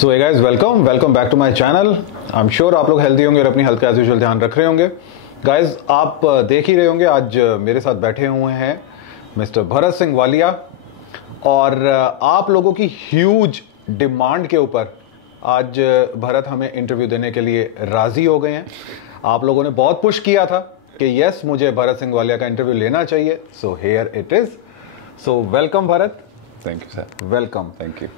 So guys welcome back to my channel. I am sure आप लोग healthy होंगे और अपनी हेल्थ का एज यूजुअल ध्यान रख रहे होंगे। गाइस आप देख ही रहे होंगे आज मेरे साथ बैठे हुए हैं मिस्टर भरत सिंह वालिया, और आप लोगों की ह्यूज डिमांड के ऊपर आज भरत हमें इंटरव्यू देने के लिए राजी हो गए हैं। आप लोगों ने बहुत पुश किया था कि यस मुझे भरत सिंह वालिया का इंटरव्यू लेना चाहिए, so here it is. So welcome Bharat. Thank you sir. Welcome. Thank you.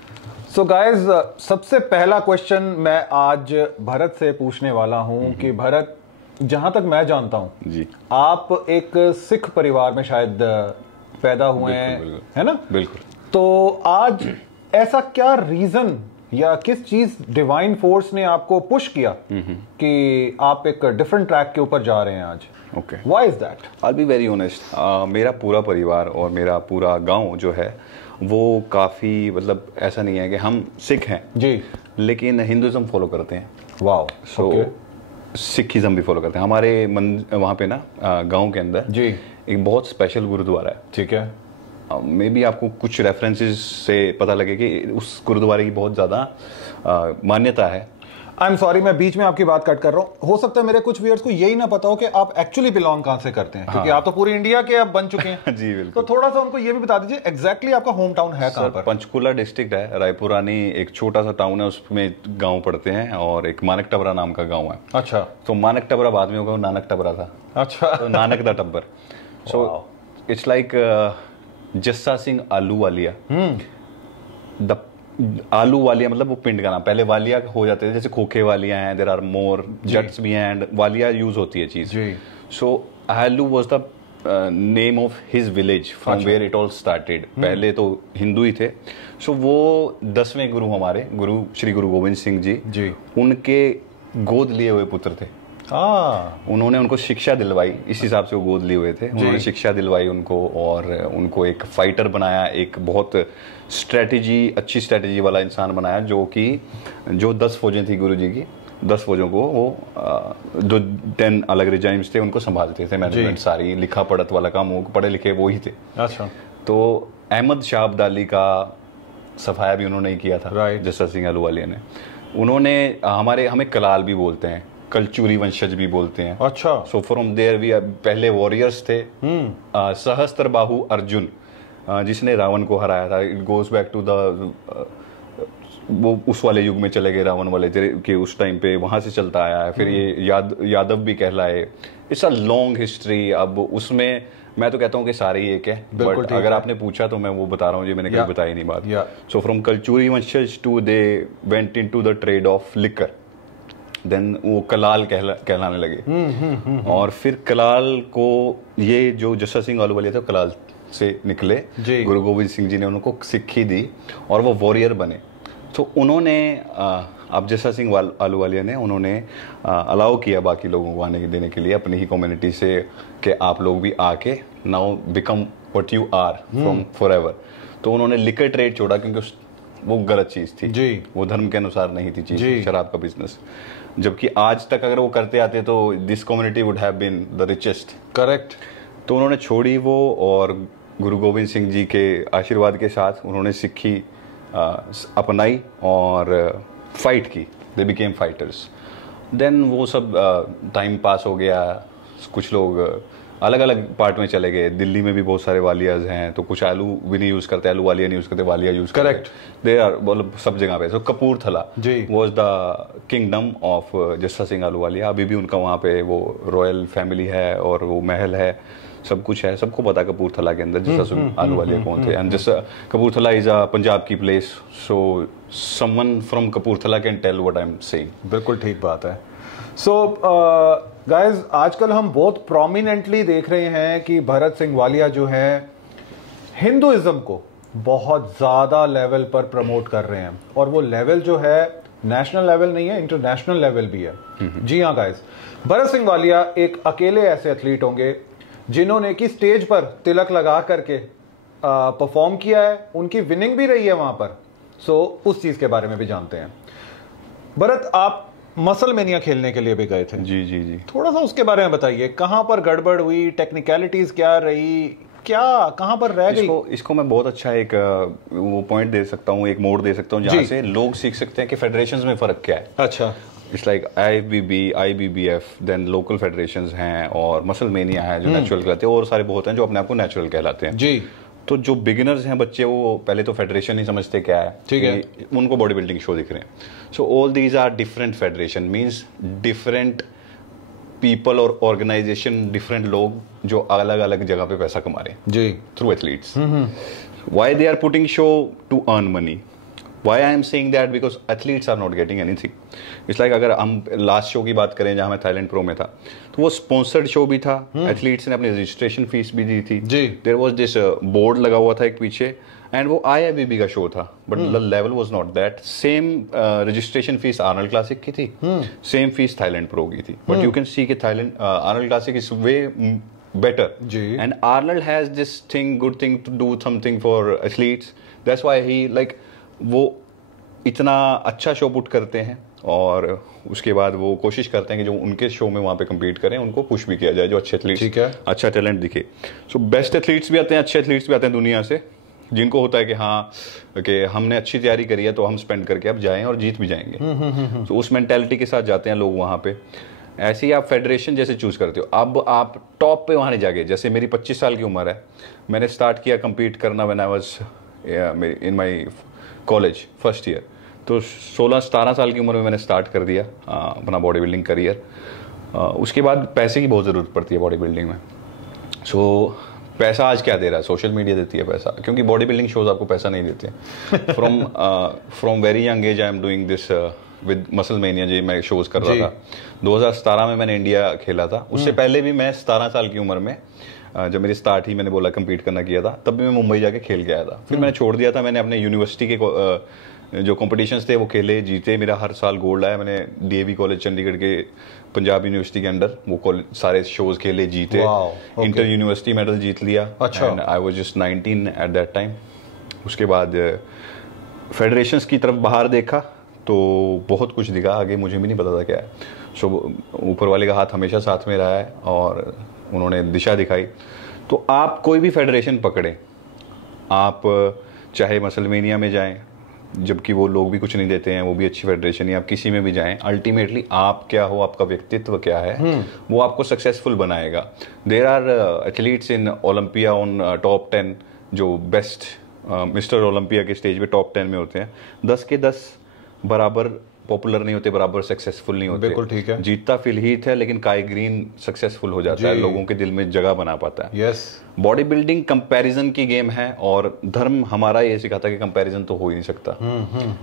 So guys सबसे पहला क्वेश्चन मैं आज भरत से पूछने वाला हूं कि भरत, जहां तक मैं जानता हूं जी, आप एक सिख परिवार में शायद पैदा हुए हैं, है ना? बिल्कुल। तो आज ऐसा क्या रीजन या किस चीज डिवाइन फोर्स ने आपको पुश किया कि आप एक डिफरेंट ट्रैक के ऊपर जा रहे हैं आज? Okay, why is that? I be very honest. मेरा पूरा परिवार और मेरा पूरा गांव जो है वो काफ़ी, मतलब ऐसा नहीं है कि हम सिख हैं जी, लेकिन हिंदुज़म फॉलो करते हैं। वाओ। सो सिखिज़म भी फॉलो करते हैं। हमारे वहाँ पे ना गांव के अंदर जी, एक बहुत स्पेशल गुरुद्वारा है। ठीक है। मे बी आपको कुछ रेफरेंसेस से पता लगे कि उस गुरुद्वारे की बहुत ज़्यादा मान्यता है। आई एम सॉरी, मैं बीच में आपकी बात कट कर रहा हूँ। हो सकता है मेरे कुछ व्यूअर्स को यही ना पता हो कि आप एक्चुअली बिलोंग कहाँ से करते हैं, क्योंकि आप तो पूरी इंडिया के अब बन चुके हैं। जी बिल्कुल। तो थोड़ा सा उनको ये भी बता दीजिए एग्जैक्टली आपका होम टाउन है कहाँ पर? पंचकुला डिस्ट्रिक्ट है, रायपुरानी एक छोटा सा टाउन है, उसमें गांव पड़ते हैं और एक मानक टबरा नाम का गांव है। अच्छा। तो मानक टबरा बाद में होगा, नानक टबरा था। अच्छा। तो नानक दा टब्बर। So it's like Jassa Singh आलू वालिया। द आलू वालिया मतलब वो पिंड का नाम। पहले वालिया हो जाते थे, जैसे खोखे वालिया हैं, देयर आर मोर जट्स भी हैं, एंड वालिया यूज होती है चीज। So Aalu was the name of his village from where it all started. पहले तो हिंदू ही थे। सो वो 10वें गुरु, हमारे गुरु श्री गुरु गोविंद सिंह जी, उनके गोद लिए हुए पुत्र थे। उन्होंने उनको शिक्षा दिलवाई, इस हिसाब से वो गोद लिए हुए थे। उन्होंने शिक्षा दिलवाई उनको और उनको एक फाइटर बनाया, एक बहुत अच्छी स्ट्रेटेजी वाला इंसान बनाया, जो 10 फौजें थी गुरु जी की। 10 फौजों को वो जो 10 अलग रिजाइम्स थे उनको संभालते थे, मैनेजमेंट सारी, लिखा पढ़त वाला काम, वो पढ़े लिखे वो ही थे। अच्छा। तो अहमद शाह अब्दाली का सफाया भी उन्होंने ही किया था, जस्सा सिंह अहलूवालिया ने। उन्होंने हमें कलाल भी बोलते हैं, कलचुरी वंशज भी बोलते हैं। अच्छा। सो फ्रॉम देयर वी पहले वॉरियर्स थे। सहस्त्र बाहु अर्जुन जिसने रावण को हराया था, it goes back to the वो उस वाले युग में चले गए, रावण वाले के उस टाइम पे वहां से चलता आया है। फिर ये यादव भी कहलाए। It's a long history. अब उसमें मैं तो कहता हूँ कि सारे ही एक है, बट अगर आपने पूछा तो मैं वो बता रहा हूँ, जी मैंने कभी बताई नहीं बात। सो फ्रॉम कलचुरी वंशज to they went into the trade of liquor, then वो कलाल कहलाने लगे। और फिर कलाल को ये जो जस्सा सिंह अहलूवालिया थे कलाल से निकले। गुरु गोविंद सिंह जी ने उनको सिक्खी दी और वो वॉरियर बने। तो उन्होंने अब जस्सा सिंह अहलूवालिया ने उन्होंने अलाउ किया बाकी लोगों को आने देने के लिए अपनी ही कम्युनिटी से कि आप लोग भी आके now become what you are from forever. तो उन्होंने लिकर ट्रेड छोड़ा क्योंकि वो गलत चीज थी जी, वो धर्म के अनुसार नहीं थी चीज, शराब का बिजनेस। जबकि आज तक अगर वो करते आते तो this community would have been the richest. Correct. तो उन्होंने छोड़ी वो, और गुरु गोविंद सिंह जी के आशीर्वाद के साथ उन्होंने सिक्खी अपनाई और फाइट की। They became fighters. देन वो सब टाइम पास हो गया, कुछ लोग अलग अलग पार्ट में चले गए। दिल्ली में भी बहुत सारे वालियाज हैं, तो कुछ आलू भी नहीं यूज करते, आलू वालिया नहीं यूज करते, वालिया यूज करते। करेक्ट। दे आर मतलब सब जगह पे। So Kapurthala was the kingdom of Jassa Singh Ahluwalia. अभी भी उनका वहाँ पे वो रॉयल फैमिली है और वो महल है, सब कुछ है, सबको पता कपूरथला के अंदर जस्सा सिंह अहलूवालिया कौन थे। And Jassa Kapurthala is a Punjab की place, so someone from Kapurthala can tell what I am saying. बिल्कुल ठीक बात है। सो गाइज आजकल हम बहुत प्रोमिनेंटली देख रहे हैं कि भरत सिंह वालिया जो है हिंदुइज्म को बहुत ज्यादा लेवल पर प्रमोट कर रहे हैं, और वो लेवल जो है नेशनल लेवल नहीं है, इंटरनेशनल लेवल भी है। जी हाँ गाइज, भरत सिंह वालिया एक अकेले ऐसे एथलीट होंगे जिन्होंने कि स्टेज पर तिलक लगा करके परफॉर्म किया है, उनकी विनिंग भी रही है वहां पर। सो उस चीज के बारे में भी जानते हैं। भरत, आप मसल मेनिया खेलने के लिए भी गए थे। जी जी जी, थोड़ा सा उसके बारे में बताइए, कहां पर गड़बड़ हुई, टेक्निकलिटीज क्या रही, क्या कहां पर रह गई? इसको मैं बहुत अच्छा एक वो पॉइंट दे सकता हूँ, एक मोड़ दे सकता हूँ जहाँ से लोग सीख सकते हैं कि फेडरेशंस में फर्क क्या है। अच्छा, it's like IBBF, then local federations हैं और मसलमेनिया है जो नेचुरल कहलाते हैं, और सारे बहुत हैं जो अपने आप को नेचुरल कहलाते हैं जी। तो जो बिगिनर्स हैं बच्चे, वो पहले तो फेडरेशन ही समझते क्या है, ठीक है, उनको बॉडी बिल्डिंग शो दिख रहे हैं। So all these are different federation, means different people और ऑर्गेनाइजेशन, डिफरेंट लोग जो अलग अलग जगह पे पैसा कमा रहे हैं जी through athletes. Why they are putting show to earn money? Why I am saying that? Because athletes are not getting anything. It's like अगर हम लास्ट शो की बात करें जहाँ मैं थाईलैंड प्रो में था, तो वो स्पॉन्सर्ड शो भी था, एथलीट्स ने अपनी रजिस्ट्रेशन फीस भी दी थी जी। देयर वाज दिस बोर्ड लगा हुआ था एक पीछे, एंड वो IIBB का शो था, but the level was not that. Same registration fees Arnold classic की थी, सेम फीस थाईलैंड प्रो की थी, बट यू कैन सी कि Thailand Arnold Classic is way better, and Arnold has this thing, good thing to do something for athletes, that's why he like वो इतना अच्छा show put करते हैं, और उसके बाद वो कोशिश करते हैं कि जो उनके शो में वहाँ पे कम्पीट करें उनको पुश भी किया जाए, जो अच्छे एथलीट्स, ठीक है, अच्छा टैलेंट दिखे। सो बेस्ट एथलीट्स भी आते हैं, अच्छे एथलीट्स भी आते हैं दुनिया से, जिनको होता है कि हाँ कि हमने अच्छी तैयारी करी है तो हम स्पेंड करके अब जाएं और जीत भी जाएंगे। तो उस मेंटालिटी के साथ जाते हैं लोग वहाँ पे। ऐसे ही आप फेडरेशन जैसे चूज करते हो, अब आप टॉप पे वहाँ नहीं जाके, जैसे मेरी 25 साल की उम्र है, मैंने स्टार्ट किया कम्पीट करना when I was in my college first year, तो 16-17 साल की उम्र में मैंने स्टार्ट कर दिया अपना बॉडी बिल्डिंग करियर। उसके बाद पैसे की बहुत ज़रूरत पड़ती है बॉडी बिल्डिंग में। सो पैसा आज क्या दे रहा है? सोशल मीडिया देती है पैसा, क्योंकि बॉडी बिल्डिंग शोज आपको पैसा नहीं देते। From very young age I am doing this with Musclemania, जी मैं शोज कर रहा था। 2017 में मैंने इंडिया खेला था, उससे पहले भी मैं 17 साल की उम्र में जब मेरी स्टार्ट ही मैंने बोला कम्पीट करना किया था, तब भी मैं मुंबई जाके खेल के आया था। फिर मैंने छोड़ दिया था, मैंने अपने यूनिवर्सिटी के जो कॉम्पिटिशन्स थे वो खेले, जीते, मेरा हर साल गोल्ड आया। मैंने DAV कॉलेज चंडीगढ़ के पंजाब यूनिवर्सिटी के अंडर वो सारे शोज खेले, जीते, इंटर यूनिवर्सिटी मेडल जीत लिया। And I was just 19 at that time. उसके बाद फेडरेशंस की तरफ बाहर देखा तो बहुत कुछ दिखा, आगे मुझे भी नहीं पता था क्या है। सो ऊपर वाले का हाथ हमेशा साथ में रहा है और उन्होंने दिशा दिखाई। तो आप कोई भी फेडरेशन पकड़ें, आप चाहे मसलमेनिया में जाएं, जबकि वो लोग भी कुछ नहीं देते हैं, वो भी अच्छी फेडरेशन है, आप किसी में भी जाएं, अल्टीमेटली आप क्या हो, आपका व्यक्तित्व क्या है, वो आपको सक्सेसफुल बनाएगा। There are athletes in Olympia on top 10 जो बेस्ट मिस्टर ओलंपिया के स्टेज पे टॉप 10 में होते हैं, 10 के 10 बराबर पॉपुलर नहीं होते, बराबर सक्सेसफुल नहीं होते। बिल्कुल ठीक है। जीतता फिलहीत है, लेकिन काई ग्रीन सक्सेसफुल हो जाता है, लोगों के दिल में जगह बना पाता है। यस, बॉडी बिल्डिंग कंपैरिजन की गेम है, और धर्म हमारा ये सिखाता है कि कंपैरिजन तो हो ही नहीं सकता।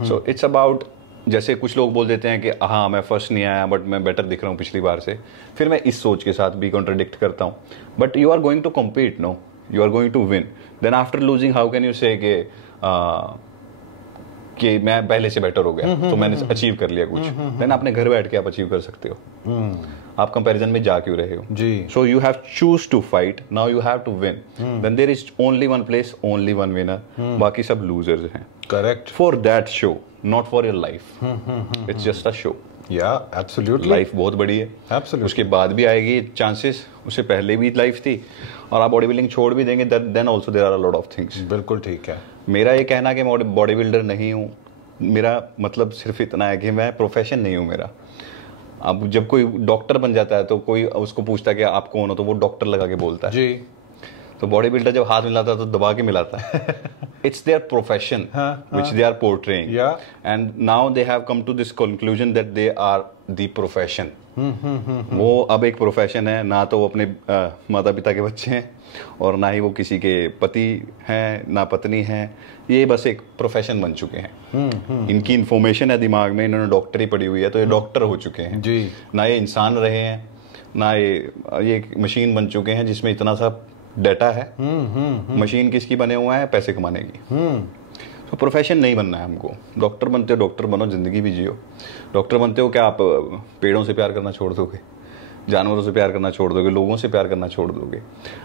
सो इट्स अबाउट, जैसे कुछ लोग बोल देते हैं कि हाँ मैं फर्स्ट नहीं आया बट मैं बेटर दिख रहा हूँ पिछली बार से, फिर मैं इस सोच के साथ भी कॉन्ट्रडिक्ट करता हूँ। But you are going to compete, no, you are going to win, then after losing how can you say कि मैं पहले से बेटर हो गया तो मैंने अचीव कर लिया कुछ। देन अपने घर बैठ के आप अचीव कर सकते हो, आप कंपैरिजन में जा क्यों रहे हो जी। So you have choose to fight, now you have to win, then there is only one place, only one winner, बाकी सब लूजर्स हैं। Correct, for that show, not for your life, it's just a show. या absolutely, life बहुत बड़ी है, absolutely, उसके बाद भी आएगी चांसेस, उससे पहले भी लाइफ थी, और आप बॉडी बिल्डिंग छोड़ भी देंगे then also there are a lot of things. बिल्कुल ठीक है। मेरा ये कहना कि मैं बॉडी बिल्डर नहीं हूँ, मेरा मतलब सिर्फ इतना है कि मैं प्रोफेशन नहीं हूँ मेरा। अब जब कोई डॉक्टर बन जाता है तो कोई उसको पूछता है कि आप कौन हो, तो वो डॉक्टर लगा के बोलता है जी। तो बॉडी बिल्डर जब हाथ मिलाता है तो दबा के मिलाता है। It's their profession which they are portraying, and now they have come to this conclusion that they are the profession. वो अब एक प्रोफेशन है, ना तो वो अपने माता पिता के बच्चे हैं और ना ही वो किसी के पति हैं, ना पत्नी हैं, ये बस एक प्रोफेशन बन चुके हैं। इनकी इंफॉर्मेशन है दिमाग में, इन्होंने डॉक्टरी पढ़ी हुई है तो ये डॉक्टर हो चुके हैं जी। ना ये इंसान रहे हैं, ना ये एक मशीन बन चुके हैं जिसमें इतना सा डाटा है। मशीन किसकी बने हुआ है? पैसे कमाने की। तो प्रोफेशन नहीं बनना है हमको। डॉक्टर बनते हो, डॉक्टर बनो, जिंदगी भी जियो। डॉक्टर बनते हो क्या आप पेड़ों से प्यार करना छोड़ दोगे, जानवरों से प्यार करना छोड़ दोगे, लोगों से प्यार करना छोड़ दोगे?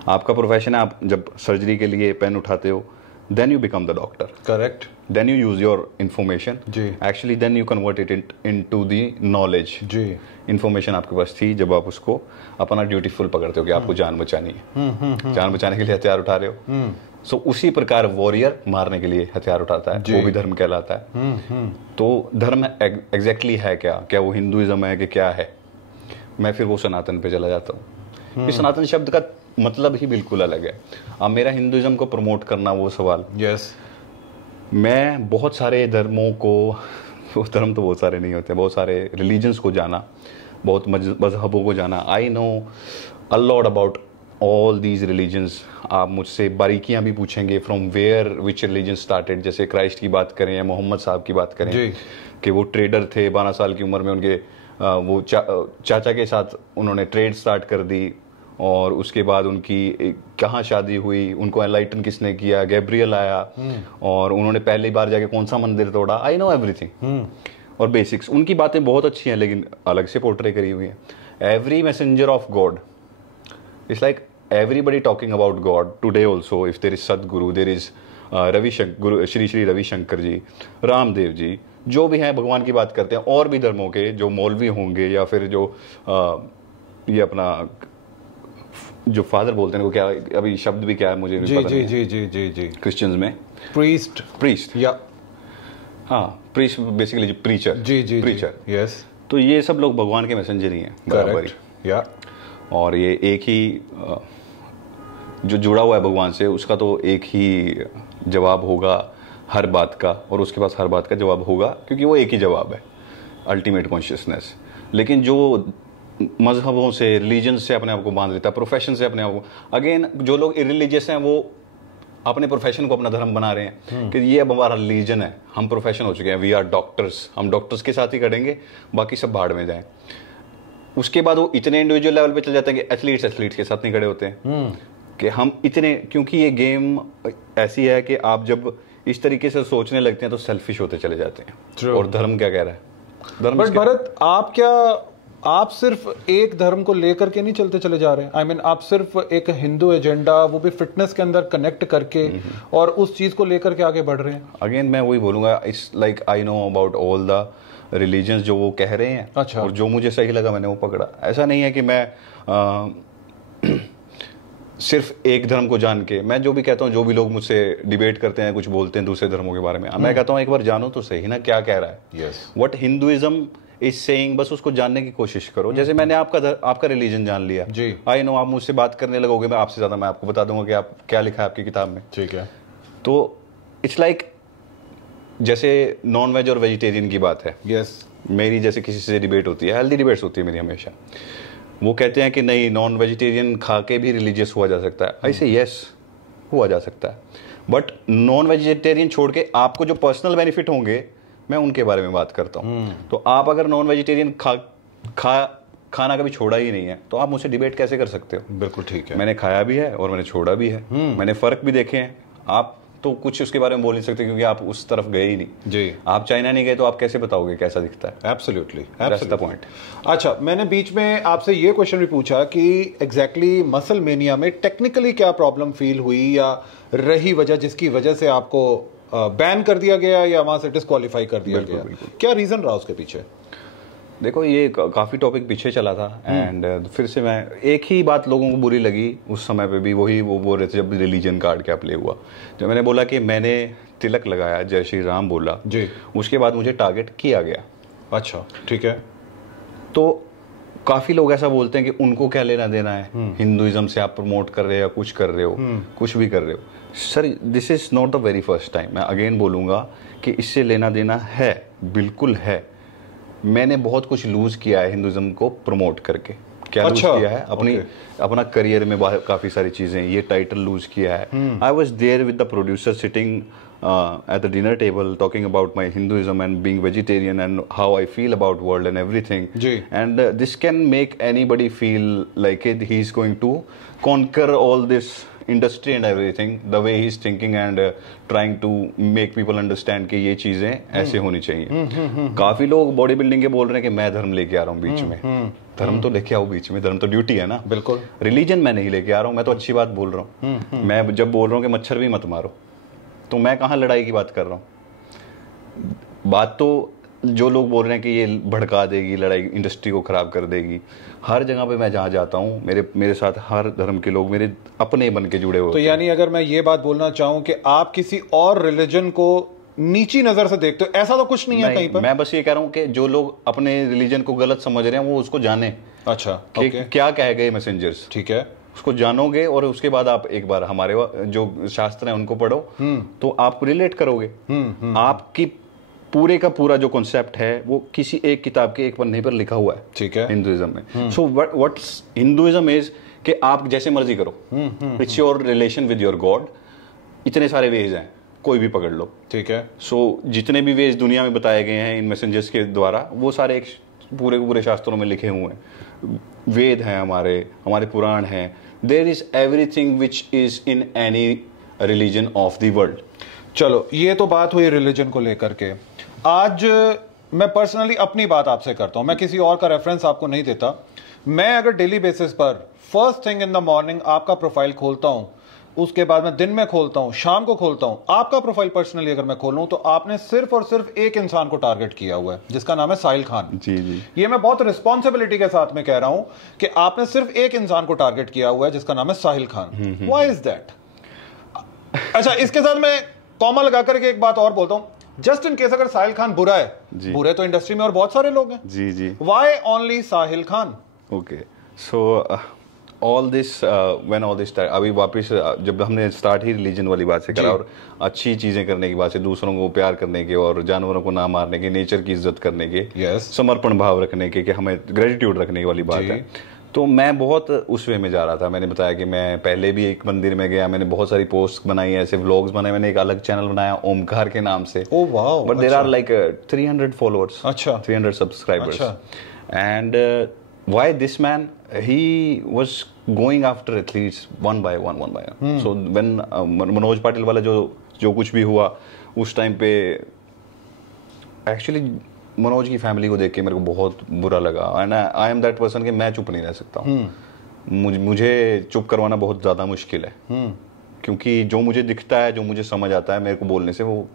आपका प्रोफेशन है, आप जब सर्जरी के लिए पेन उठाते हो then you become the doctor. Correct. Then you use your information. जी. Actually then you convert it into the knowledge. जी. इन्फॉर्मेशन आपके पास थी जब आप उसको अपना ड्यूटीफुल पकड़ते हो कि आपको जान बचानी है, जान बचाने के लिए हथियार उठा रहे हो. सो उसी प्रकार वॉरियर मारने के लिए हथियार उठाता है, वो भी धर्म कहलाता है. तो धर्म एग्जैक्टली है क्या वो हिंदुइज्म है कि क्या है? मैं फिर वो सनातन पे चला जाता हूँ. इस सनातन शब्द का मतलब ही बिल्कुल अलग है. अब मेरा हिंदुइज्म को प्रमोट करना वो सवाल. यस. मैं बहुत सारे धर्मों को, वो धर्म तो बहुत सारे नहीं होते, बहुत सारे रिलीजन्स को जाना, बहुत मजहबों को जाना. I know a lot about all these religions. आप मुझसे बारीकियां भी पूछेंगे from where which religion started. जैसे क्राइस्ट की बात करें या मोहम्मद साहब की बात करें कि वो ट्रेडर थे, 12 साल की उम्र में उनके वो चाचा के साथ उन्होंने ट्रेड स्टार्ट कर दी, और उसके बाद उनकी कहाँ शादी हुई, उनको एनलाइटन किसने किया, गैब्रियल आया, और उन्होंने पहली बार जाके कौन सा मंदिर तोड़ा. I know everything. और बेसिक्स उनकी बातें बहुत अच्छी हैं, लेकिन अलग से पोर्ट्रे करी हुई हैं. Every messenger of God, it's like everybody talking about God today also. If there is सदगुरु, देर इज रविशंकर, श्री रविशंकर जी, रामदेव जी, जो भी हैं भगवान की बात करते हैं. और भी धर्मों के जो मौलवी होंगे या फिर जो ये अपना जो फादर बोलते हैं, वो क्या अभी शब्द भी क्या है मुझे जी, पता जी, नहीं. जी जी जी जी क्रिश्चियंस में प्रीस्ट या हाँ, प्रीस्ट बेसिकली जो प्रीचर. जी जी प्रीचर. यस. तो ये सब लोग भगवान के मैसेंजर ही हैं बराबर ही. या और ये एक ही जो जुड़ा हुआ है भगवान से, उसका तो एक ही जवाब होगा हर बात का, और उसके पास हर बात का जवाब होगा, क्योंकि वो एक ही जवाब है, अल्टीमेट कॉन्शियसनेस. लेकिन जो मजहबों से, रिलीजन से अपने आप को बांध लेता है, प्रोफेशन से अपने आप को, अगेन जो लोग इरिलीजियस हैं वो अपने प्रोफेशन को अपना धर्म बना रहे हैं कि ये अब हमारा रिलीजन है, हम प्रोफेशन हो चुके हैं, वी आर डॉक्टर्स, हम डॉक्टर्स के साथ ही करेंगे, बाकी सब भाड़ में जाएं. उसके बाद वो इतने इंडिविजुअल लेवल पे चल जाते हैं कि एथलीट्स के साथ नहीं खड़े होते हैं कि हम इतने, क्योंकि ये गेम ऐसी है कि आप जब इस तरीके से सोचने लगते हैं तो सेल्फिश होते चले जाते हैं. और धर्म क्या कह रहा है? धर्म बट भरत, आप सिर्फ एक धर्म को लेकर के नहीं चलते चले जा रहे हैं. आई मीन आप सिर्फ एक हिंदू एजेंडा, वो भी फिटनेस के अंदर कनेक्ट करके, और उस चीज को लेकर के आगे बढ़ रहे हैं. अगेन मैं वही बोलूंगा, it's like I know about all the religions जो वो कह रहे हैं. अच्छा. और जो मुझे सही लगा मैंने वो पकड़ा. ऐसा नहीं है कि मैं सिर्फ एक धर्म को जान के, मैं जो भी कहता हूँ, जो भी लोग मुझसे डिबेट करते हैं, कुछ बोलते हैं दूसरे धर्मों के बारे में, मैं कहता हूँ एक बार जानो तो सही ना क्या कह रहा है. Yes. What Hinduism is saying, बस उसको जानने की कोशिश करो. जैसे मैंने आपका रिलीजन जान लिया जी. आई नो आप मुझसे बात करने लगोगे, मैं आपसे ज्यादा मैं आपको बता दूंगा कि आप क्या लिखा है आपकी किताब में. ठीक है. तो इट्स लाइक जैसे नॉन वेज और वेजिटेरियन की बात है. यस. मेरी जैसे किसी से डिबेट होती है, हेल्दी डिबेट्स होती है मेरी हमेशा. वो कहते हैं कि नहीं, नॉन वेजिटेरियन खा के भी रिलीजियस हुआ जा सकता है. ऐसे यस, हुआ जा सकता है, बट नॉन वेजिटेरियन छोड़ के आपको जो पर्सनल बेनिफिट होंगे, मैं उनके बारे में बात करता हूँ. तो आप अगर नॉन वेजिटेरियन खाना कभी छोड़ा ही नहीं है, तो आप मुझसे डिबेट कैसे कर सकते हो? बिल्कुल ठीक है. मैंने खाया भी है और मैंने छोड़ा भी है. मैंने फर्क भी देखे हैं. आप तो कुछ उसके बारे में बोल नहीं सकते क्योंकि आप उस तरफ गए ही नहीं. जी. आप चाइना नहीं गए तो आप कैसे बताओगे कैसा दिखता है? एब्सोल्युटली. That's the point. अच्छा, मैंने बीच में आपसे ये क्वेश्चन भी पूछा कि एग्जैक्टली मसल मेनिया में टेक्निकली क्या प्रॉब्लम फील हुई या रही वजह, जिसकी वजह से आपको बैन कर दिया गया या वहां से डिस्क्वालीफाई कर दिया गया? क्या रीजन रहा उसके पीछे? देखो, ये काफ़ी टॉपिक पीछे चला था, एंड फिर से मैं एक ही बात लोगों को बुरी लगी उस समय पे भी, वही वो बोल रहे थे जब रिलीजन कार्ड क्या प्ले हुआ. जब मैंने बोला कि मैंने तिलक लगाया, जय श्री राम बोला जी, उसके बाद मुझे टारगेट किया गया. अच्छा, ठीक है. तो काफ़ी लोग ऐसा बोलते हैं कि उनको क्या लेना देना है, हिंदुइज्म से आप प्रमोट कर रहे हो या कुछ कर रहे हो, कुछ भी कर रहे हो. Sir, this is not the very first time. मैं अगेन बोलूँगा कि इससे लेना देना है, बिल्कुल है. मैंने बहुत कुछ लूज किया है हिंदुइज्म को प्रमोट करके. क्या लूज किया है? अपना करियर में काफी सारी चीजें, ये टाइटल लूज किया है. I was there with the producer sitting at the dinner table talking about my Hinduism and being vegetarian and how I feel about world and everything. And this can make anybody feel like he's going to conquer all this industry and everything the way he's thinking and trying to make people understand कि ये चीजें ऐसे होनी चाहिए. काफी लोग body building के बोल रहे हैं कि मैं धर्म लेके आ रहा हूँ बीच में. धर्म तो लेके आओ बीच में, धर्म तो ड्यूटी है ना. बिल्कुल. रिलीजन मैं नहीं लेके आ रहा हूँ, मैं तो अच्छी बात बोल रहा हूँ. मैं जब बोल रहा हूँ कि मच्छर भी मत मारो, तो मैं कहाँ लड़ाई की बात कर रहा हूँ? बात तो जो लोग बोल रहे हैं कि ये भड़का देगी, लड़ाई इंडस्ट्री को खराब कर देगी, हर जगह पे मैं जहाँ जाता हूँ मेरे साथ हर धर्म के लोग मेरे अपने बन के जुड़े हुए। तो यानी अगर मैं ये बात बोलना चाहूँ कि आप किसी और रिलीजन को नीची नजर से देखते हो, ऐसा तो कुछ नहीं है कहीं पर? मैं बस ये कह रहा हूँ कि जो लोग अपने रिलीजन को गलत समझ रहे हैं वो उसको जाने। अच्छा, कि क्या कह गए मैसेंजर्स, ठीक है, उसको जानोगे और उसके बाद आप एक बार हमारे जो शास्त्र हैं उनको पढ़ो तो आप रिलेट करोगे। आपकी पूरे का पूरा जो कॉन्सेप्ट है वो किसी एक किताब के एक पन्ने पर लिखा हुआ है, ठीक है, हिंदुइज्म में। सो व्हाट्स हिंदुइज्म इज कि आप जैसे मर्जी करो, it's your relation with your God. इतने सारे वेज हैं, कोई भी पकड़ लो, ठीक है। सो जितने भी वेज दुनिया में बताए गए हैं इन मैसेंजर्स के द्वारा, वो सारे एक पूरे शास्त्रों में लिखे हुए हैं। वेद हैं हमारे पुराण हैं। There is everything which is in any religion of the world. चलो, ये तो बात हुई रिलीजन को लेकर के। आज मैं पर्सनली अपनी बात आपसे करता हूं, मैं किसी और का रेफरेंस आपको नहीं देता। मैं अगर डेली बेसिस पर first thing in the morning आपका प्रोफाइल खोलता हूं, उसके बाद मैं दिन में खोलता हूं, शाम को खोलता हूं, आपका प्रोफाइल पर्सनली अगर मैं खोलूं तो आपने सिर्फ और सिर्फ एक इंसान को टारगेट किया हुआ है जिसका नाम है साहिल खान। जी जी, ये मैं बहुत रिस्पॉन्सिबिलिटी के साथ में कह रहा हूं कि आपने सिर्फ एक इंसान को टारगेट किया हुआ है जिसका नाम है Sahil Khan. Why is that? अच्छा, इसके साथ मैं कॉमा लगा करके एक बात और बोलता हूं, जस्ट इन केस अगर साहिल खान बुरा है, बुरे तो इंडस्ट्री में और बहुत सारे लोग हैं। जी जी, why only Sahil Khan? Okay, so all this when all this अभी वापस जब हमने स्टार्ट ही रिलीजन वाली बात से करा और अच्छी चीजें करने की बात से, दूसरों को प्यार करने के और जानवरों को ना मारने के, नेचर की इज्जत करने के, समर्पण भाव रखने के, कि हमें ग्रेटिट्यूड रखने की वाली बात है, तो मैं बहुत उस वे में जा रहा था। मैंने बताया कि मैं पहले भी एक मंदिर में गया, मैंने बहुत सारी पोस्ट बनाई, ऐसे व्लॉग्स बनाए, मैंने एक अलग चैनल बनाया ओमकार के नाम से। Oh wow, but there are like 300 followers, अच्छा, 300 subscribers. And why this man, he was going after athletes one by one. So when Manoj Patil वाला जो कुछ भी हुआ उस टाइम पे, एक्चुअली मनोज की फैमिली को देख के मेरे को बहुत बुरा लगा। And I am that person कि मैं चुप नहीं रह सकता हूँ। मुझे चुप करवाना बहुत ज़्यादा मुश्किल है, क्योंकि जो मुझे दिखता है, जो मुझे समझ आता है, मेरे को बोलने से वो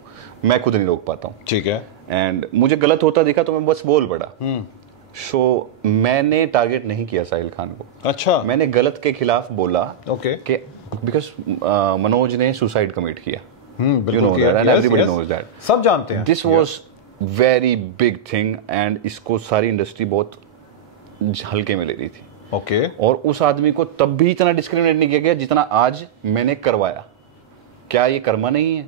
मैं खुद नहीं रोक पाता हूँ। ठीक है। एंड मुझे गलत होता दिखा तो मैं बस बोल पड़ा। सो मैंने टारगेट नहीं किया साहिल खान को। अच्छा, मैंने गलत के खिलाफ बोला। ओके, कि बिकॉज मनोज ने सुसाइड कमिट किया, you know that, everybody knows that, सब जानते हैं। This was very big thing and इसको सारी इंडस्ट्री बहुत हल्के में ले रही थी। ओके, और उस आदमी को तब भी इतना डिस्क्रिमिनेट नहीं किया गया जितना आज मैंने करवाया। क्या ये कर्मा नहीं है?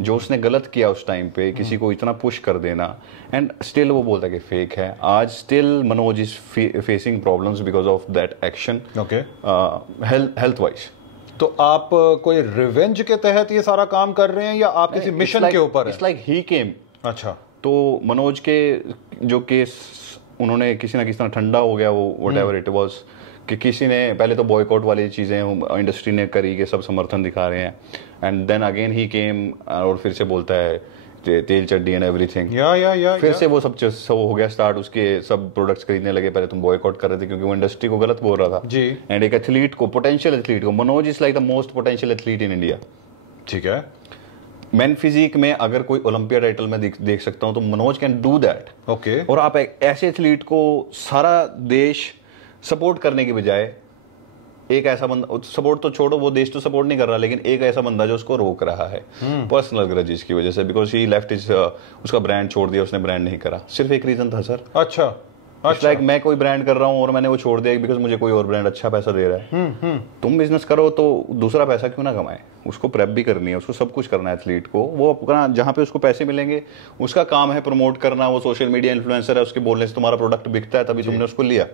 जो उसने गलत किया उस टाइम पे, किसी को इतना पुश कर देना, एंड स्टिल वो बोलता है कि फेक है। आज still Manoj is facing problems because of that action, okay, health wise. तो आप कोई रिवेंज के तहत ये सारा काम कर रहे हैं या आप किसी मिशन के ऊपर है? इट्स लाइक ही केम। अच्छा, तो मनोज के जो केस उन्होंने किसी ना किसी तरह ठंडा हो गया, वो व्हाटएवर इट वाज, कि किसी ने पहले तो बॉयकॉट वाली चीज़ें इंडस्ट्री ने करी कि सब समर्थन दिखा रहे हैं, एंड देन अगेन ही केम और फिर से बोलता है तेल चड्डी एंड एवरीथिंग। फिर से वो सब हो गया स्टार्ट, उसके सब प्रोडक्ट्स खरीदने लगे। पहले तुम बॉयकॉट कर रहे थे क्योंकि वो इंडस्ट्री को गलत बोल रहा था जी। एंड एक एथलीट को, पोटेंशियल एथलीट को, Manoj is like the most potential athlete in India. ठीक है। मैन फिजिक में अगर कोई ओलंपिया टाइटल में देख सकता हूं तो Manoj can do that. Okay. और आप एक ऐसे एथलीट को सारा देश सपोर्ट करने के बजाय एक ऐसा बंदा, सपोर्ट तो छोड़ो, वो देश तो सपोर्ट नहीं कर रहा, लेकिन एक ऐसा बंदा जो उसको रोक रहा है पर्सनल ग्रजेस की वजह से, बिकॉज ही लेफ्ट इज, उसका ब्रांड छोड़ दिया, उसने ब्रांड नहीं करा, सिर्फ एक रीजन था सर। अच्छा, लाइक मैं कोई ब्रांड कर रहा हूं और मैंने वो छोड़ दिया बिकॉज मुझे कोई और ब्रांड अच्छा पैसा दे रहा है। तुम बिजनेस करो तो दूसरा पैसा क्यों ना कमाए, उसको प्रेप भी करनी है, उसको सब कुछ करना है एथलीट को। वो अपना जहां पे उसको पैसे मिलेंगे उसका काम है प्रमोट करना। वो सोशल मीडिया इन्फ्लुएंसर है, उसके बोलने से तुम्हारा प्रोडक्ट बिकता है तभी तुमने उसको लिया,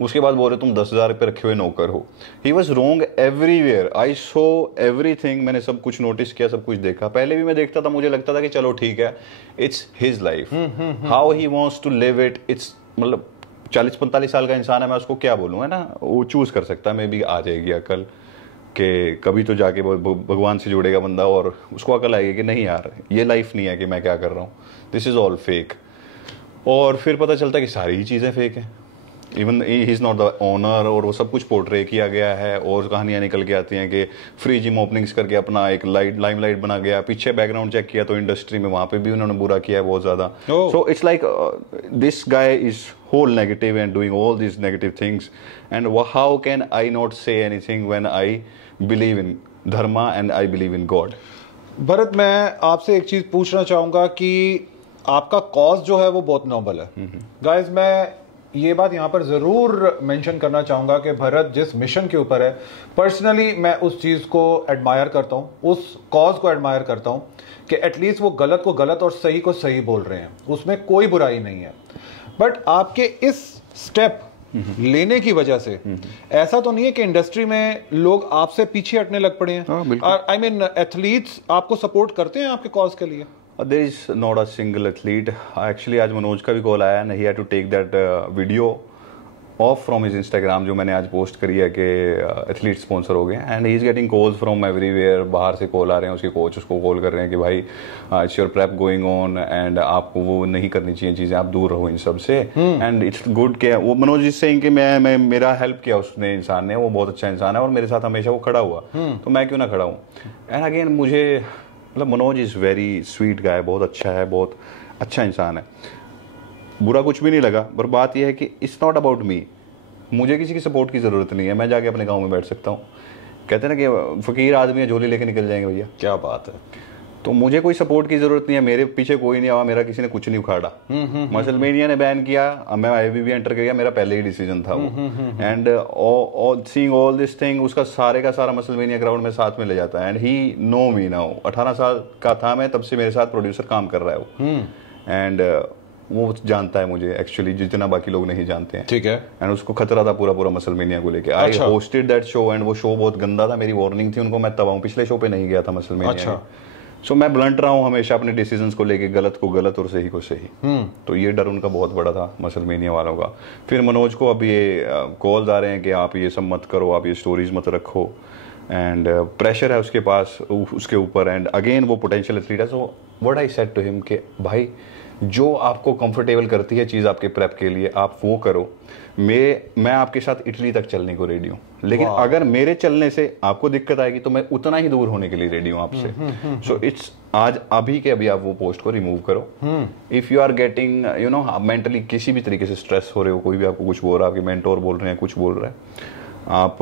उसके बाद बोल रहे तुम 10,000 रुपये रखे हुए नौकर हो। He was wrong everywhere, I so everything. मैंने सब कुछ नोटिस किया, सब कुछ देखा। पहले भी मैं देखता था, मुझे लगता था कि चलो ठीक है, it's his life, how he wants to live it. It's मतलब 40-45 साल का इंसान है, मैं उसको क्या बोलूँ, है ना, वो चूज कर सकता है। मे भी आ जाएगी अकल कि कभी तो जाके भगवान से जुड़ेगा बंदा और उसको अकल आएगी कि नहीं यार, ये लाइफ नहीं है कि मैं क्या कर रहा हूँ, दिस इज ऑल फेक। और फिर पता चलता है कि सारी ही चीज़ें फेक हैं। Even he is not the owner, और वो सब कुछ पोर्ट्रे किया गया है, और कहानियां निकल के आती हैं कि फ्री जिम ओपनिंग्स करके अपना एक लाइमलाइट बना गया। पीछे बैकग्राउंड चेक किया तो इंडस्ट्री में वहां पे भी उन्होंने बुरा किया है बहुत ज्यादा। So it's like this guy is whole negative and doing all these negative things, and how can I not say anything when I believe in dharma and I believe in God? Bharat, मैं आपसे एक चीज पूछना चाहूंगा कि आपका cause जो है वो बहुत नोबल है। गाइस, मैं ये बात यहाँ पर जरूर मेंशन करना चाहूंगा कि भरत जिस मिशन के ऊपर है, पर्सनली मैं उस चीज को एडमायर करता हूँ, उस कॉज को एडमायर करता हूँ कि एटलीस्ट वो गलत को गलत और सही को सही बोल रहे हैं, उसमें कोई बुराई नहीं है। बट आपके इस स्टेप लेने की वजह से ऐसा तो नहीं है कि इंडस्ट्री में लोग आपसे पीछे हटने लग पड़े हैं? आई मीन एथलीट्स आपको सपोर्ट करते हैं आपके कॉज के लिए? There is not a single athlete. Actually आज मनोज का भी कॉल आया, and he had to take that video off from his Instagram जो मैंने आज पोस्ट करी है कि एथलीट स्पॉन्सर हो गए, and he is getting calls from everywhere. बाहर से कॉल आ रहे हैं, उसके कोच उसको कॉल कर रहे हैं कि भाई it's your prep going on and आपको वो नहीं करनी चाहिए चीजें, आप दूर रहो इन सब से। एंड इट्स गुड कि वो मनोज इज सेइंग कि मैं मेरा हेल्प किया उसने, इंसान ने, वो बहुत अच्छा इंसान है और मेरे साथ हमेशा वो खड़ा हुआ, तो मैं क्यों ना खड़ा हूँ। एंड अगेन मुझे मतलब Manoj is very sweet guy, बहुत अच्छा है, बहुत अच्छा इंसान है, बुरा कुछ भी नहीं लगा। पर बात यह है कि इट्स नॉट अबाउट मी, मुझे किसी की सपोर्ट की जरूरत नहीं है, मैं जाके अपने गांव में बैठ सकता हूँ। कहते हैं ना कि फकीर आदमी है, झोली लेके निकल जाएंगे भैया। क्या बात है। तो मुझे कोई सपोर्ट की जरूरत नहीं है, मेरे पीछे कोई नहीं आवा, मेरा किसी ने कुछ नहीं उखाड़ा। मसलमेनिया ने बैन किया, मैं आईबीबी एंटर कर गया, मेरा पहले ही डिसीजन था वो। And seeing all this thing, उसका सारे का सारा मसलमेनिया ग्राउंड में साथ में ले जाता है। And he know me now, 18 साल का था मैं, तब से मेरे साथ प्रोड्यूसर काम कर रहा है वो। एंड वो जानता है मुझे एक्चुअली, जितना बाकी लोग नहीं जानते हैं। ठीक है। एंड उसको खतरा था पूरा मसलमेनिया को लेके। आई होस्टेड दैट शो एंड वो शो बहुत गंदा था, मेरी वार्निंग थी उनको, मैं तब पिछले शो पे नहीं गया था मसलमेनिया। अच्छा। सो मैं ब्लंट रहा हूँ हमेशा अपने डिसीजंस को लेके, गलत को गलत और सही को सही। तो ये डर उनका बहुत बड़ा था मसलमेनिया वालों का। फिर मनोज को अब ये कॉल्स आ रहे हैं कि आप ये सब मत करो, आप ये स्टोरीज मत रखो, एंड प्रेशर है उसके पास, उसके ऊपर। एंड अगेन वो पोटेंशियल एथलीट है। So what I said to him कि भाई जो आपको कंफर्टेबल करती है चीज़ आपके प्रेप के लिए, आप वो करो। मैं आपके साथ इटली तक चलने को रेडी हूँ, लेकिन अगर मेरे चलने से आपको दिक्कत आएगी तो मैं उतना ही दूर होने के लिए रेडी हूँ आपसे। सो इट्स आज अभी के अभी आप वो पोस्ट को रिमूव करो। If you are getting you know mentally किसी भी तरीके से स्ट्रेस हो रहे हो, कोई भी आपको कुछ बोल रहा है, आपके मेंटोर बोल रहे हैं, कुछ बोल रहा है, आप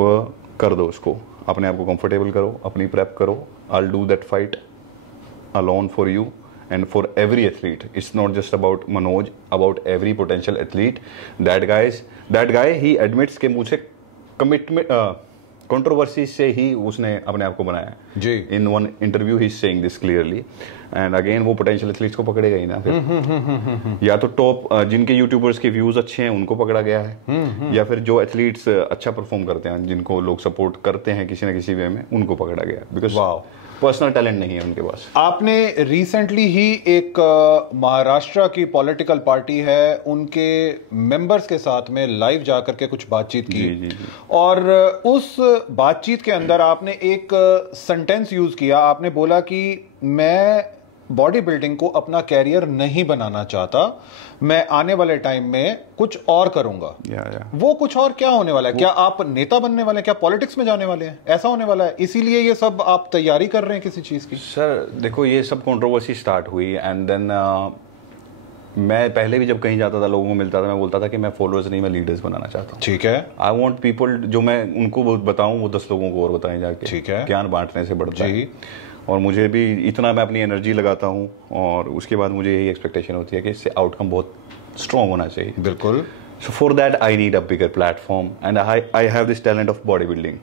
कर दो उसको, अपने आप को कंफर्टेबल करो, अपनी प्रेप करो। I will do that fight alone for you and for every athlete. It's not just about Manoj, about every potential athlete. That guy he admits कि मुझे commitment कंट्रोवर्सी से ही उसने अपने आप को बनाया जी। In one interview he is saying this clearly. And again वो पोटेंशियल एथलीट्स को पकड़ेगा ही ना फिर। या तो टॉप जिनके यूट्यूबर्स के व्यूज अच्छे हैं उनको पकड़ा गया है, या फिर जो एथलीट्स अच्छा परफॉर्म करते हैं, जिनको लोग सपोर्ट करते हैं किसी ना किसी वे में, उनको पकड़ा गया, बिकॉज पर्सनल टैलेंट नहीं है उनके पास। आपने रिसेंटली ही एक महाराष्ट्र की पॉलिटिकल पार्टी है उनके मेंबर्स के साथ में लाइव जाकर के कुछ बातचीत की। जी। और उस बातचीत के अंदर आपने एक सेंटेंस यूज किया, आपने बोला कि मैं बॉडी बिल्डिंग को अपना कैरियर नहीं बनाना चाहता, मैं आने वाले टाइम में कुछ और करूंगा। वो कुछ और क्या होने वाला है? क्या आप नेता बनने वाले हैं? क्या पॉलिटिक्स में जाने वाले हैं? ऐसा होने वाला है, इसीलिए ये सब आप तैयारी कर रहे हैं किसी चीज की? सर देखो, ये सब कंट्रोवर्सी स्टार्ट हुई एंड देन मैं पहले भी जब कहीं जाता था, लोगों को मिलता था, मैं बोलता था कि मैं फॉलोअर्स नहीं, मैं लीडर्स बनाना चाहता हूँ। ठीक है। आई वांट पीपल, जो मैं उनको बताऊं वो 10 लोगों को और बताएं जाके। ठीक है। ज्ञान बांटने से बढ़ता है। और मुझे भी इतना मैं अपनी एनर्जी लगाता हूँ और उसके बाद मुझे यही एक्सपेक्टेशन होती है कि इससे आउटकम बहुत स्ट्रॉन्ग होना चाहिए। बिल्कुल। So for that I need a bigger platform and I have this talent of body building.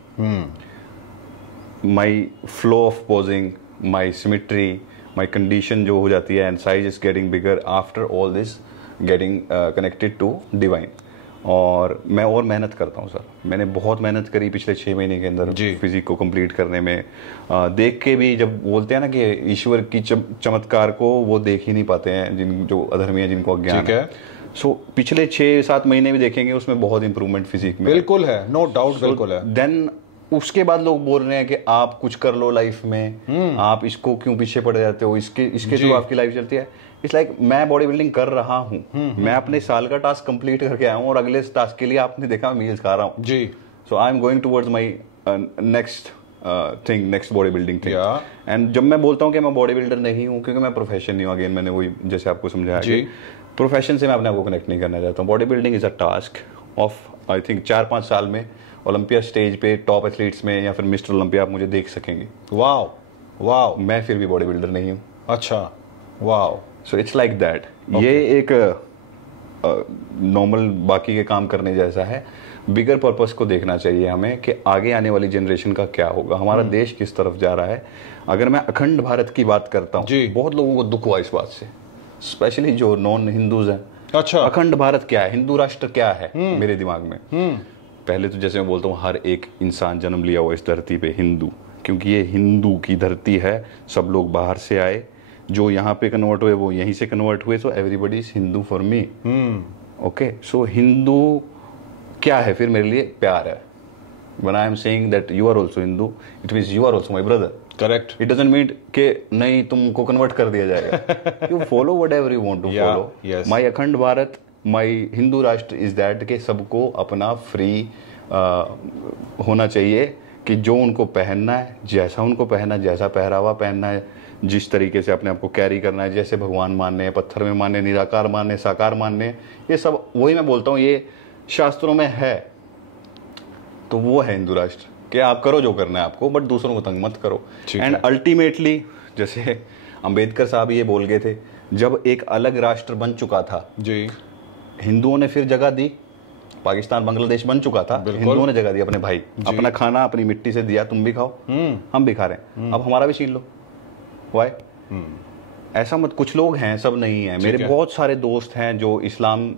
My flow of posing, my symmetry, my condition जो हो जाती है and size is getting bigger after all this getting connected to divine. और मैं और मेहनत करता हूँ सर, मैंने बहुत मेहनत करी पिछले 6 महीने के अंदर फिजिक को कंप्लीट करने में। देख के भी, जब बोलते हैं ना कि ईश्वर की चमत्कार को वो देख ही नहीं पाते हैं जिन जो अधर्मी है, जिनको अज्ञान है। सो पिछले 6-7 महीने भी देखेंगे, उसमें बहुत इंप्रूवमेंट फिजिक में बिल्कुल है, नो डाउट। बिल्कुल है। देन उसके बाद लोग बोल रहे हैं कि आप कुछ कर लो लाइफ में, आप इसको क्यों पीछे पड़ जाते हो, इसके थ्रू आपकी लाइफ चलती है। इट्स लाइक मैं बॉडी बिल्डिंग कर रहा हूँ, मैं अपने साल का टास्क कंप्लीट करके आया हूँ और अगले टास्क के लिए आपने देखा मैं मील्स खा रहा हूँ जी। So I am going towards my next thing, next body building thing. And जब मैं बोलता हूँ कि मैं बॉडी बिल्डर नहीं हूँ, क्योंकि मैं प्रोफेशन नहीं हूँ, अगेन मैंने वही जैसे आपको समझाया कि प्रोफेशन से मैं अपने आप को कनेक्ट नहीं करना चाहता हूँ। Body building is a task of I think 4-5 साल में ओलंपिया स्टेज पे टॉप एथलीट्स में या फिर मिस्टर ओलंपिया आप मुझे देख सकेंगे। वाओ वाओ, मैं फिर भी बॉडी बिल्डर नहीं हूँ। अच्छा, wow. So it's like that. ये एक नॉर्मल बाकी के काम करने जैसा है। बिगर पर्पस को देखना चाहिए हमें कि आगे आने वाली जनरेशन का क्या होगा, हमारा देश किस तरफ जा रहा है। अगर मैं अखंड भारत की बात करता हूँ, बहुत लोगों को दुख हुआ इस बात से, स्पेशली जो नॉन हिंदूज हैं। अच्छा, अखंड भारत क्या है, हिंदू राष्ट्र क्या है मेरे दिमाग में। पहले तो जैसे मैं बोलता हूँ, हर एक इंसान जन्म लिया हुआ इस धरती पे हिंदू, क्योंकि ये हिंदू की धरती है। सब लोग बाहर से आए, जो यहाँ पे कन्वर्ट हुए वो यहीं से कन्वर्ट हुए। So everybody is Hindu for me. Okay, so Hindu क्या है फिर मेरे लिए? प्यार है। When I am saying that you are also Hindu, it means you are also my brother. Correct. It doesn't mean कि नहीं तुमको कन्वर्ट कर दिया जाएगा। You follow whatever you want to follow. Yes. My अखंड भारत, my हिंदू राष्ट्र is that कि सबको अपना फ्री होना चाहिए कि जो उनको पहनना है, जैसा उनको पहनना है, जैसा पहरावा पहनना है, जिस तरीके से अपने आप को कैरी करना है, जैसे भगवान मानने हैं, पत्थर में मानने, निराकार मानने, साकार मानने, ये सब वही मैं बोलता हूँ ये शास्त्रों में है। तो वो है हिंदू राष्ट्र कि आप करो जो करना है आपको, बट दूसरों को तंग मत करो। एंड अल्टीमेटली जैसे अंबेडकर साहब ये बोल गए थे, जब एक अलग राष्ट्र बन चुका था जी, हिंदुओं ने फिर जगह दी। पाकिस्तान बांग्लादेश बन चुका था, हिंदुओं ने जगह दी अपने भाई, अपना खाना अपनी मिट्टी से दिया, तुम भी खाओ हम भी खा रहे हैं, अब हमारा भी छीन लो। वाई? ऐसा मत, कुछ लोग हैं, सब नहीं है। मेरे बहुत सारे दोस्त हैं जो इस्लाम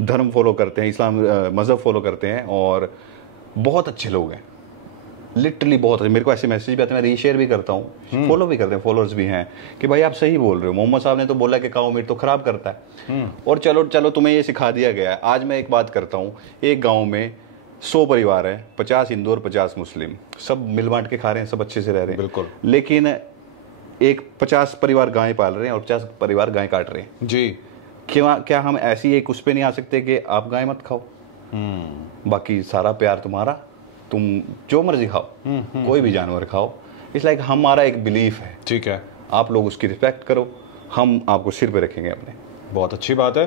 धर्म फॉलो करते हैं, इस्लाम मजहब फॉलो करते हैं और बहुत अच्छे लोग हैं, लिटरली बहुत अच्छे। मेरे को ऐसे मैसेज भी आते हैं, मैं रीशेयर भी करता हूँ, फॉलो भी करते हैं, फॉलोअर्स भी हैं कि भाई आप सही बोल रहे हो, मोहम्मद साहब ने तो बोला कि काऊ मीट तो खराब करता है और चलो चलो तुम्हें ये सिखा दिया गया है। आज मैं एक बात करता हूँ, एक गाँव में 100 परिवार हैं, 50 हिंदू और 50 मुस्लिम, सब मिल बांट के खा रहे हैं, सब अच्छे से रह रहे हैं। बिल्कुल। लेकिन एक 50 परिवार गाय पाल रहे हैं और 50 परिवार गाय काट रहे हैं जी। क्या हम ऐसी एक उस पे नहीं आ सकते कि आप गाय मत खाओ, बाकी सारा प्यार तुम्हारा, तुम जो मर्जी खाओ, कोई भी जानवर खाओ। इट्स लाइक हमारा एक बिलीफ है, ठीक है, आप लोग उसकी रिस्पेक्ट करो, हम आपको सिर पे रखेंगे अपने। बहुत अच्छी बात है।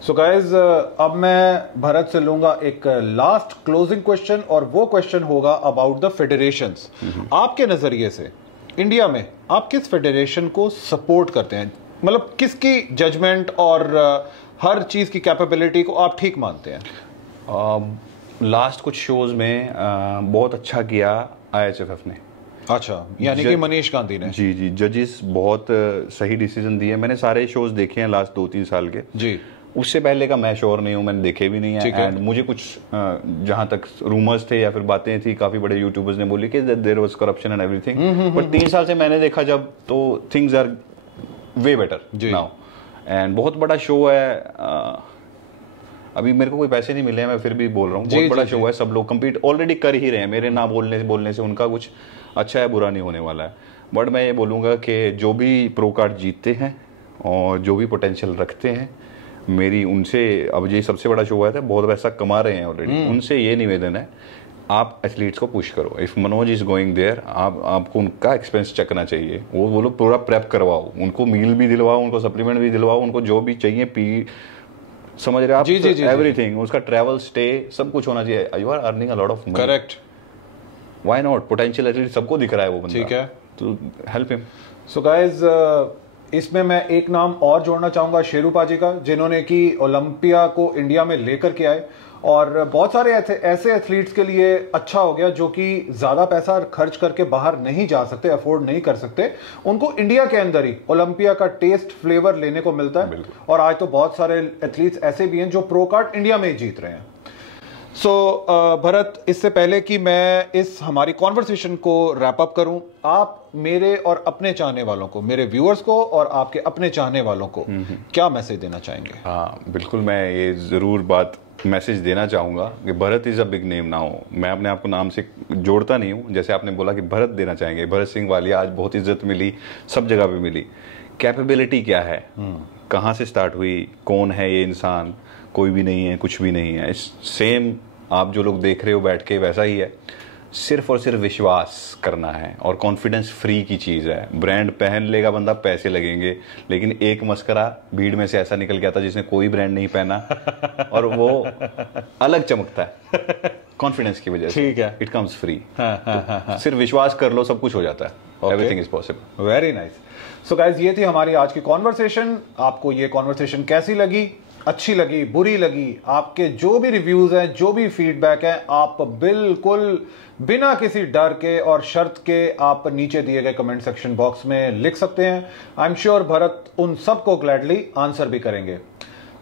सो गाइज, अब मैं भरत से लूंगा एक लास्ट क्लोजिंग क्वेश्चन और वो क्वेश्चन होगा अबाउट द फेडरेशंस। आपके नजरिए से इंडिया में आप किस फेडरेशन को सपोर्ट करते हैं? मतलब किसकी जजमेंट और हर चीज की कैपेबिलिटी को आप ठीक मानते हैं? लास्ट कुछ शोज में बहुत अच्छा किया IHFF ने। अच्छा, यानी कि मनीष गांधी ने। जी जी, जजेस बहुत सही डिसीजन दिए। मैंने सारे शोज देखे हैं लास्ट 2-3 साल के जी। उससे पहले का मैं श्योर नहीं हूँ, मैंने देखे भी नहीं है। एंड मुझे कुछ जहां तक रूमर्स थे या फिर बातें थी, काफी बड़े यूट्यूबर्स ने बोली कि there was corruption and everything, but 3 साल से मैंने देखा जब, तो things are way better now. And बहुत बड़ा शो है। अभी मेरे को कोई पैसे नहीं मिले हैं, मैं फिर भी बोल रहा हूँ, बहुत बड़ा शो है, सब लोग कम्पीट ऑलरेडी कर ही रहे हैं। मेरे ना बोलने से उनका कुछ अच्छा है बुरा नहीं होने वाला है। बट मैं ये बोलूँगा कि जो भी प्रो कार्ड जीतते हैं और जो भी पोटेंशियल रखते हैं, मेरी उनसे, अब ये सबसे बड़ा शो है, बहुत पैसा कमा रहे हैं ऑलरेडी, उनसे ये निवेदन है, आप एथलीट्स को पुश करो। If Manoj is going there, आपको उनका एक्सपेंस चकना चाहिए। वो बोलो पूरा प्रेप करवाओ, उनको मील भी दिलवाओ, उनको सप्लीमेंट भी दिलवाओ, उनको जो भी चाहिए पी, समझ रहे आप? एवरीथिंग, उसका ट्रैवल, स्टे, सब कुछ होना चाहिए। You are earning a lot of money, correct, why not? Potential athlete सबको दिख रहा है वो बंदा, ठीक है, तो हेल्प हिम। सो गाइस, इसमें मैं एक नाम और जोड़ना चाहूंगा, शेरूपा जी का, जिन्होंने कि ओलंपिया को इंडिया में लेकर के आए और बहुत सारे ऐसे एथलीट्स के लिए अच्छा हो गया जो कि ज्यादा पैसा खर्च करके बाहर नहीं जा सकते, अफोर्ड नहीं कर सकते, उनको इंडिया के अंदर ही ओलंपिया का टेस्ट, फ्लेवर लेने को मिलता है। और आज तो बहुत सारे एथलीट्स ऐसे भी हैं जो प्रो कार्ड इंडिया में ही जीत रहे हैं। सो भरत, इससे पहले कि मैं इस हमारी कॉन्वर्सेशन को रैप अप करूं, आप मेरे और अपने चाहने वालों को, मेरे व्यूअर्स को और आपके अपने चाहने वालों को क्या मैसेज देना चाहेंगे? हाँ बिल्कुल, मैं ये ज़रूर बात मैसेज देना चाहूँगा कि Bharat is a big name now. मैं अपने आप को नाम से जोड़ता नहीं हूँ, जैसे आपने बोला कि भरत देना चाहेंगे, भरत सिंह वालिया आज बहुत इज्जत मिली, सब जगह पे मिली। कैपेबिलिटी क्या है, कहाँ से स्टार्ट हुई, कौन है ये इंसान, कोई भी नहीं है, कुछ भी नहीं है। सेम आप जो लोग देख रहे हो बैठ के वैसा ही है, सिर्फ और सिर्फ विश्वास करना है और कॉन्फिडेंस फ्री की चीज़ है। ब्रांड पहन लेगा बंदा, पैसे लगेंगे, लेकिन एक मस्करा भीड़ में से ऐसा निकल गया था जिसने कोई ब्रांड नहीं पहना और वो अलग चमकता है कॉन्फिडेंस की वजह से। ठीक है, इट कम्स फ्री। सिर्फ विश्वास कर लो, सब कुछ हो जाता है। Everything is possible. Very nice. So guys, ये थी हमारी आज की कॉन्वर्सेशन। आपको ये कॉन्वर्सेशन कैसी लगी, अच्छी लगी, बुरी लगी, आपके जो भी रिव्यूज हैं, जो भी फीडबैक है, आप बिल्कुल बिना किसी डर के और शर्त के आप नीचे दिए गए कमेंट सेक्शन बॉक्स में लिख सकते हैं। आई एम श्योर भरत उन सबको ग्लैडली आंसर भी करेंगे।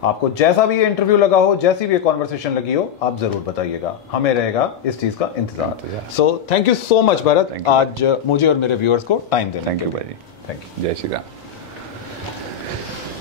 आपको जैसा भी ये इंटरव्यू लगा हो, जैसी भी ये कॉन्वर्सेशन लगी हो, आप जरूर बताइएगा, हमें रहेगा इस चीज का इंतजार। So thank you so much Bharat, आज मुझे और मेरे व्यूअर्स को टाइम देने। थैंक यू भाई, थैंक यू। जय श्री राम।